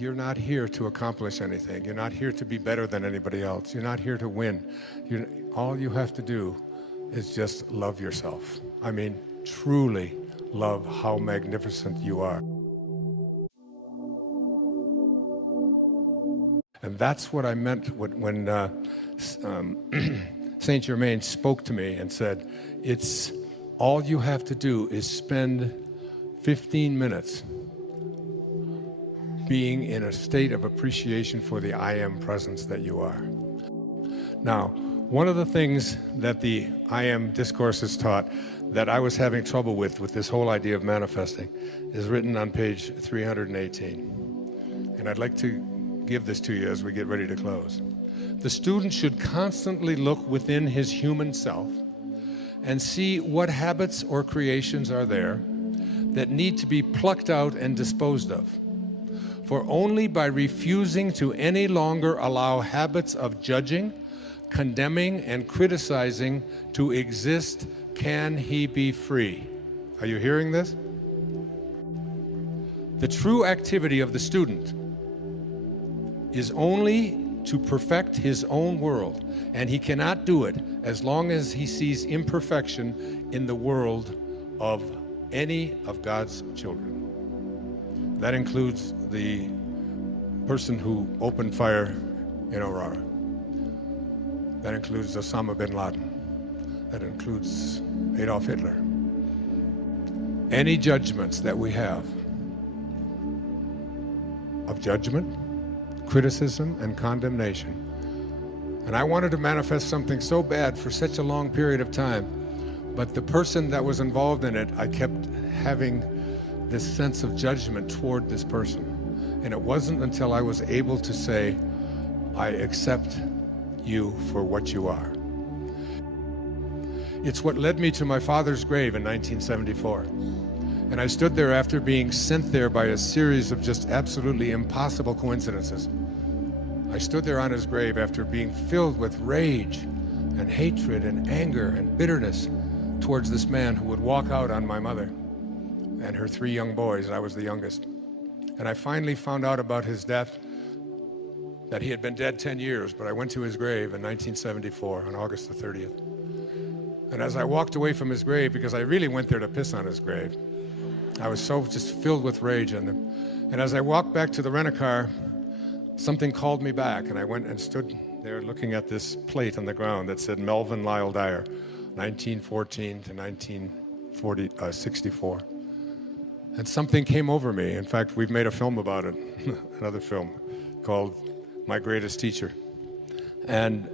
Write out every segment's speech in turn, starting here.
you're not here to accomplish anything. You're not here to be better than anybody else. You're not here to win. All you have to do is just love yourself. I mean, truly love how magnificent you are. And that's what I meant when Saint Germain spoke to me and said, it's all you have to do is spend 15 minutes being in a state of appreciation for the I am presence that you are. Now, one of the things that the I am discourse has taught that I was having trouble with this whole idea of manifesting is written on page 318. And I'd like to give this to you as we get ready to close. The student should constantly look within his human self and see what habits or creations are there that need to be plucked out and disposed of. For only by refusing to any longer allow habits of judging, condemning, and criticizing to exist can he be free. Are you hearing this? The true activity of the student is only to perfect his own world, and he cannot do it as long as he sees imperfection in the world of any of God's children. That includes the person who opened fire in Aurora. That includes Osama bin Laden. That includes Adolf Hitler. Any judgments that we have of judgment, criticism, and condemnation. And I wanted to manifest something so bad for such a long period of time, but the person that was involved in it, I kept having this sense of judgment toward this person. And it wasn't until I was able to say, I accept you for what you are. It's what led me to my father's grave in 1974. And I stood there after being sent there by a series of just absolutely impossible coincidences. I stood there on his grave after being filled with rage and hatred and anger and bitterness towards this man who would walk out on my mother and her 3 young boys. I was the youngest. And I finally found out about his death, that he had been dead 10 years, but I went to his grave in 1974 on August the 30th. And as I walked away from his grave, because I really went there to piss on his grave, I was so just filled with rage on him. And as I walked back to the rent-a-car, something called me back, and I went and stood there looking at this plate on the ground that said Melvin Lyle Dyer, 1914 to 1964. And something came over me. In fact, we've made a film about it, another film called My Greatest Teacher. And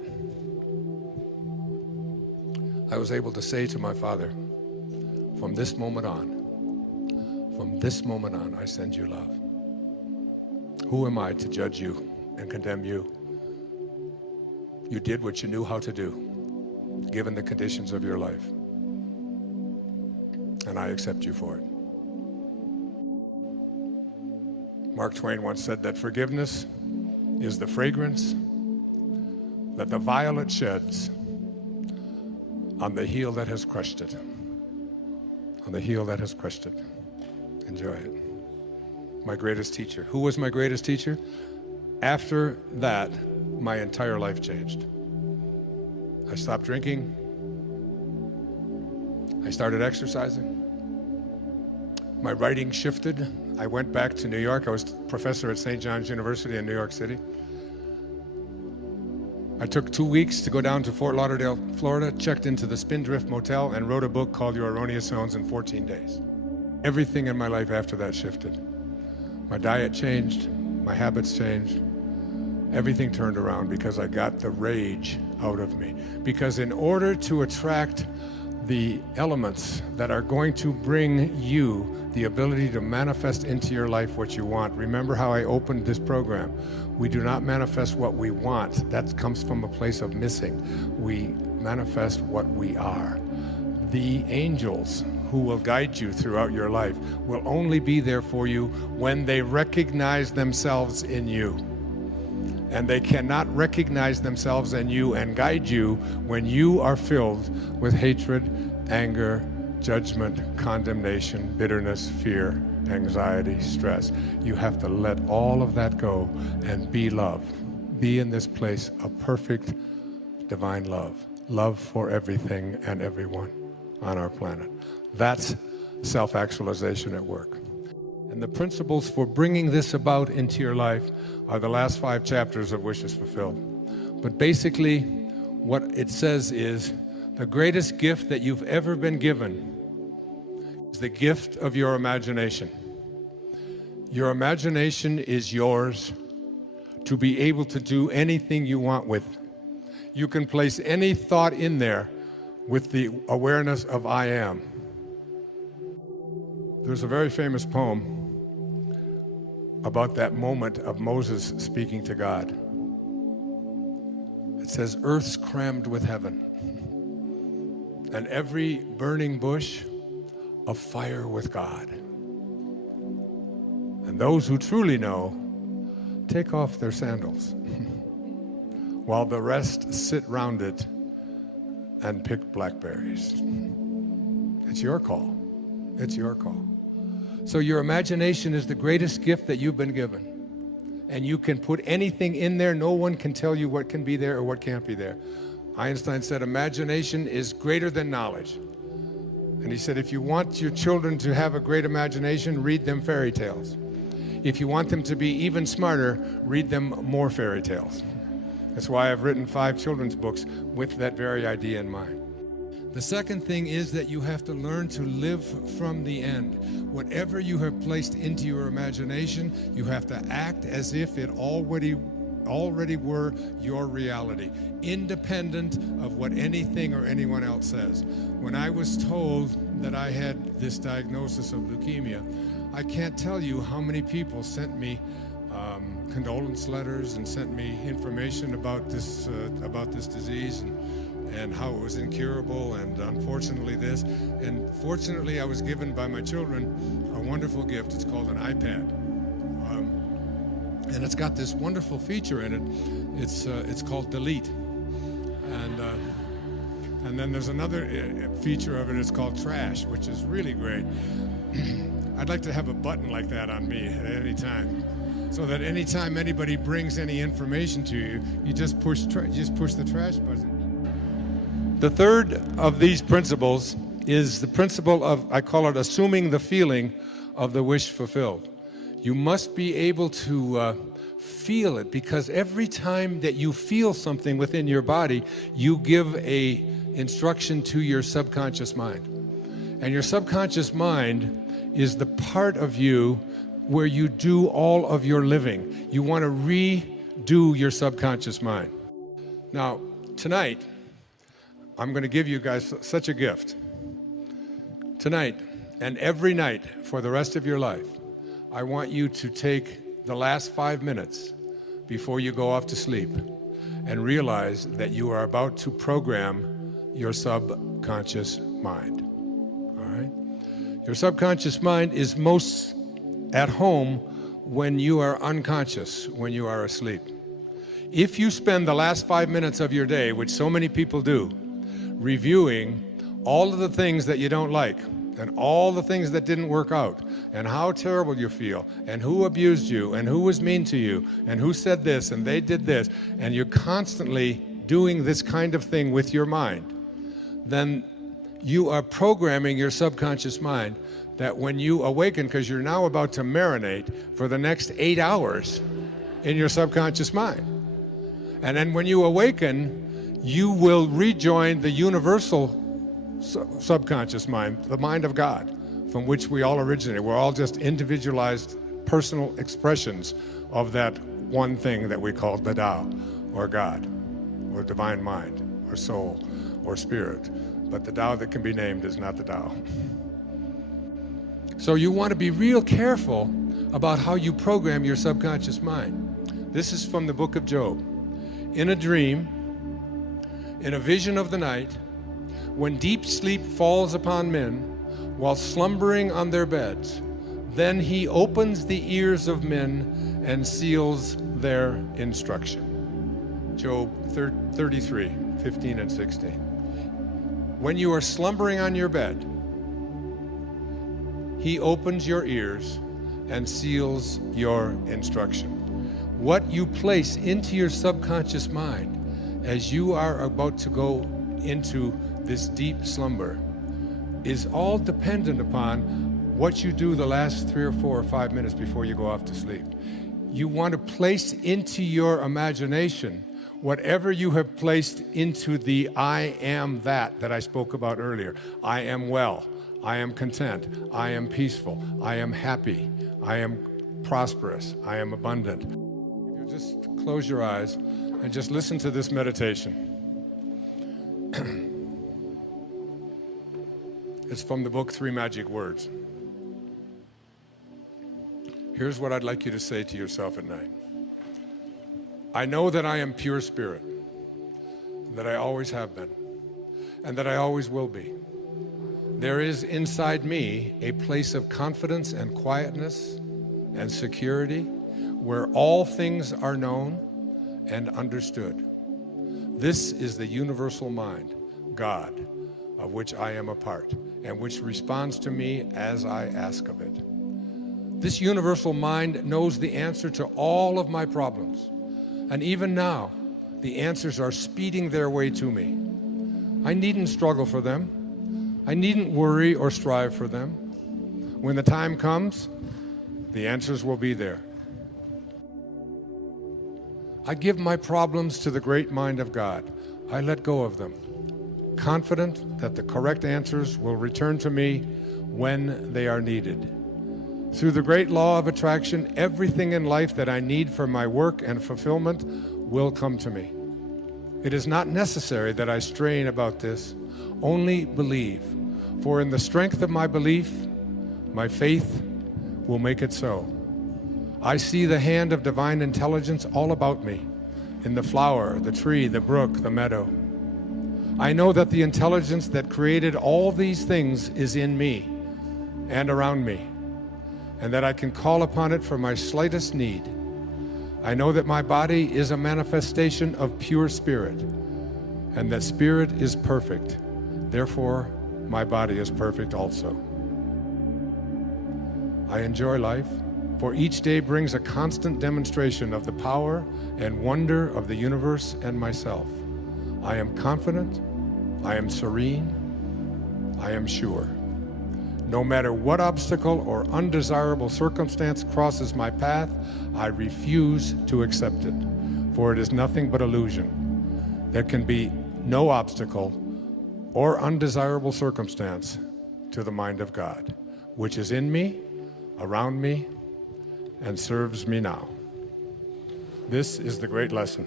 I was able to say to my father, from this moment on, I send you love. Who am I to judge you and condemn you? You did what you knew how to do, given the conditions of your life. And I accept you for it. Mark Twain once said that forgiveness is the fragrance that the violet sheds on the heel that has crushed it. On the heel that has crushed it. Enjoy it. My greatest teacher. Who was my greatest teacher? After that, my entire life changed. I stopped drinking. I started exercising. My writing shifted. I went back to New York. I was professor at St. John's University in New York City. I took 2 weeks to go down to Fort Lauderdale, Florida, checked into the Spindrift Motel, and wrote a book called Your Erroneous Zones in 14 days. Everything in my life after that shifted. My diet changed, my habits changed. Everything turned around because I got the rage out of me. Because in order to attract the elements that are going to bring you the ability to manifest into your life what you want. Remember how I opened this program. We do not manifest what we want. That comes from a place of missing. We manifest what we are. The angels who will guide you throughout your life will only be there for you when they recognize themselves in you. And they cannot recognize themselves in you and guide you when you are filled with hatred, anger, judgment, condemnation, bitterness, fear, anxiety, stress. You have to let all of that go and be love. Be in this place of perfect divine love. Love for everything and everyone on our planet. That's self-actualization at work. And the principles for bringing this about into your life are the last 5 chapters of Wishes Fulfilled. But basically, what it says is, the greatest gift that you've ever been given is the gift of your imagination. Your imagination is yours to be able to do anything you want with. You can place any thought in there with the awareness of I am. There's a very famous poem about that moment of Moses speaking to God. It says, earth's crammed with heaven, and every burning bush afire with God. And those who truly know take off their sandals, while the rest sit round it and pick blackberries. It's your call. It's your call. So your imagination is the greatest gift that you've been given. And you can put anything in there. No one can tell you what can be there or what can't be there. Einstein said imagination is greater than knowledge. And he said if you want your children to have a great imagination, read them fairy tales. If you want them to be even smarter, read them more fairy tales. That's why I've written 5 children's books with that very idea in mind. The second thing is that you have to learn to live from the end. Whatever you have placed into your imagination, you have to act as if it already were your reality, independent of what anything or anyone else says. When I was told that I had this diagnosis of leukemia, I can't tell you how many people sent me condolence letters and sent me information about this disease and how it was incurable, and unfortunately this. And fortunately, I was given by my children a wonderful gift. It's called an iPad. And it's got this wonderful feature in it. It's called Delete. And then there's another feature of it. It's called Trash, which is really great. I'd like to have a button like that on me at any time, so that anytime anybody brings any information to you, you just push the trash button. The third of these principles is the principle of, I call it assuming the feeling of the wish fulfilled. You must be able to feel it, because every time that you feel something within your body, you give a instruction to your subconscious mind. And your subconscious mind is the part of you where you do all of your living. You want to redo your subconscious mind. Now, tonight, I'm going to give you guys such a gift. Tonight, and every night for the rest of your life, I want you to take the last 5 minutes before you go off to sleep and realize that you are about to program your subconscious mind. All right? Your subconscious mind is most at home when you are unconscious, when you are asleep. If you spend the last 5 minutes of your day, which so many people do, reviewing all of the things that you don't like, and all the things that didn't work out, and how terrible you feel, and who abused you, and who was mean to you, and who said this, and they did this, and you're constantly doing this kind of thing with your mind, then you are programming your subconscious mind that when you awaken, because you're now about to marinate for the next 8 hours in your subconscious mind. And then when you awaken, you will rejoin the universal subconscious mind, the mind of God, from which we all originate. We're all just individualized personal expressions of that one thing that we call the Tao, or God, or divine mind, or soul, or spirit. But the Tao that can be named is not the Tao. So you want to be real careful about how you program your subconscious mind. This is from the book of Job. In a dream, in a vision of the night, when deep sleep falls upon men while slumbering on their beds, then he opens the ears of men and seals their instruction. Job 33, 15 and 16. When you are slumbering on your bed, He opens your ears and seals your instruction. What you place into your subconscious mind as you are about to go into this deep slumber is all dependent upon what you do the last 3 or 4 or 5 minutes before you go off to sleep. You want to place into your imagination whatever you have placed into the I am that I spoke about earlier. I am well. I am content. I am peaceful. I am happy. I am prosperous. I am abundant. If you just close your eyes and just listen to this meditation. It's from the book 3 Magic Words. Here's what I'd like you to say to yourself at night. I know that I am pure spirit, that I always have been, and that I always will be. There is inside me a place of confidence and quietness and security where all things are known and understood. This is the universal mind, God, of which I am a part, and which responds to me as I ask of it. This universal mind knows the answer to all of my problems. And even now, the answers are speeding their way to me. I needn't struggle for them. I needn't worry or strive for them. When the time comes, the answers will be there. I give my problems to the great mind of God. I let go of them, confident that the correct answers will return to me when they are needed. Through the great law of attraction, everything in life that I need for my work and fulfillment will come to me. It is not necessary that I strain about this, only believe. For in the strength of my belief, my faith will make it so. I see the hand of divine intelligence all about me, in the flower, the tree, the brook, the meadow. I know that the intelligence that created all these things is in me and around me, and that I can call upon it for my slightest need. I know that my body is a manifestation of pure spirit, and that spirit is perfect. Therefore, my body is perfect also. I enjoy life, for each day brings a constant demonstration of the power and wonder of the universe and myself. I am confident, I am serene, I am sure. No matter what obstacle or undesirable circumstance crosses my path, I refuse to accept it, for it is nothing but illusion. There can be no obstacle or undesirable circumstance to the mind of God, which is in me, around me, and serves me now. This is the great lesson.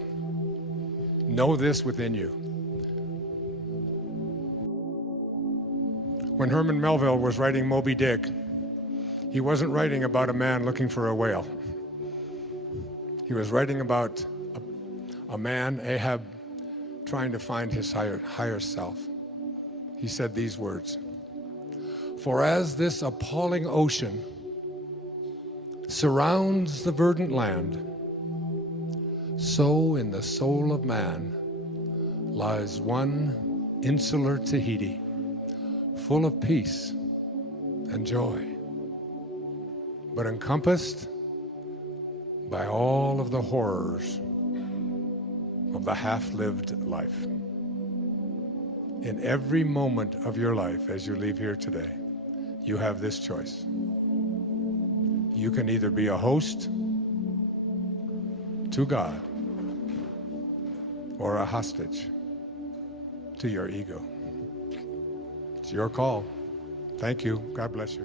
Know this within you. When Herman Melville was writing Moby Dick, he wasn't writing about a man looking for a whale. He was writing about a man, Ahab, trying to find his higher self. He said these words, "For as this appalling ocean surrounds the verdant land, so in the soul of man lies one insular Tahiti, full of peace and joy, but encompassed by all of the horrors of the half-lived life. In every moment of your life as you leave here today, you have this choice. You can either be a host to God or a hostage to your ego. It's your call. Thank you. God bless you.